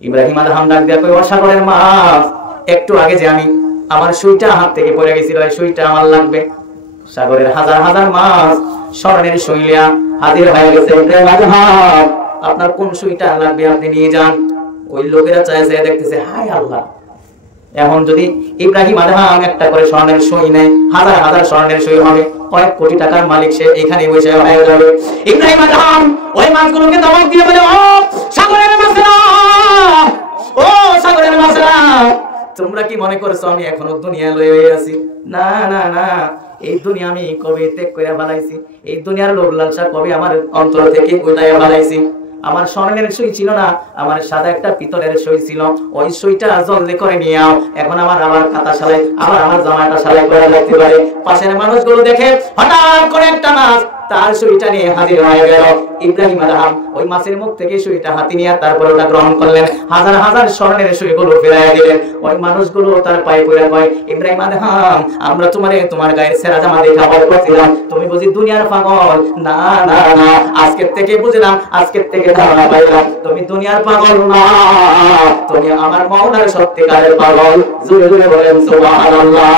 Ibrahim Adham ডাক দিয়া কই, ও সাগরের মাছ, একটু আগে যে আমি আমার সুইটা হাত থেকে পড়ে গেছিল, এই সুইটা আমার লাগবে। সাগরের হাজার হাজার মাছ স্বর্ণের শৈলিয়া হাজির হয়ে গেছে। ইব্রাহিম আদহাম, আপনার কোন সুইটা লাগবে আপনি নিয়ে যান। ওই লোকেরা চাইছে, দেখতেছে হায় আল্লাহ, এখন যদি ইব্রাহিম আদহাম একটা করে স্বর্ণের সই নেয়, হাজার হাজার স্বর্ণের সই হবে, কয়েক কোটি টাকার মালিক সে এখানে বসে হয়ে যাবে। ইব্রাহিম আদহাম ওই মাছগুলোকে ধমক দিয়ে বলে, ও সাগরের মাছরা, ও সাগরের মাছরা, তোমরা কি মনে করছো আমি এখনো দুনিয়া লয়ে আছি? না না না, এই দুনিয়া আমি কবে ত্যাগ করে ফেলাইছি, এই দুনিয়ার লোভ লালসা কবে আমার অন্তর থেকে উঠাইয়া ফেলাইছি। আমার স্বর্ণের সই ছিল না, আমার সাদা একটা পিতলের সই ছিল, ওই সইটা জলদি করে নিয়ে আও। এখন আমার খাতা সালাই, আমার জামাটা সালাই করে রাখতে পারে। পাশের মানুষগুলো দেখে হঠাৎ করে একটা মাছ তার সইটা নিয়ে হাজির হয়ে গেল। ইব্রাহিম আদহাম ওই মাছের মুখ থেকে সইটা হাতে নিয়ে তারপর ওটা গ্রহণ করলেন, হাজার হাজার স্বর্ণের সইগুলো ফেরাইয়া দিলেন। ওই মানুষগুলো তার পায়ে পড়ে কয়, ইব্রাহিম আদহাম, আমরা তোমার গায়ের সেরা জামা দেখে আবার করছিলাম, তুমি বুঝি দুনিয়ার পাগল? না না না, আজকের থেকে বুঝলাম, আজকের থেকে ধারণা পাইলাম তুমি দুনিয়ার পাগল না, তুমি আমার মওলার সত্যিকারের পাগল। জোরে জোরে বলেন সুবহানাল্লাহ।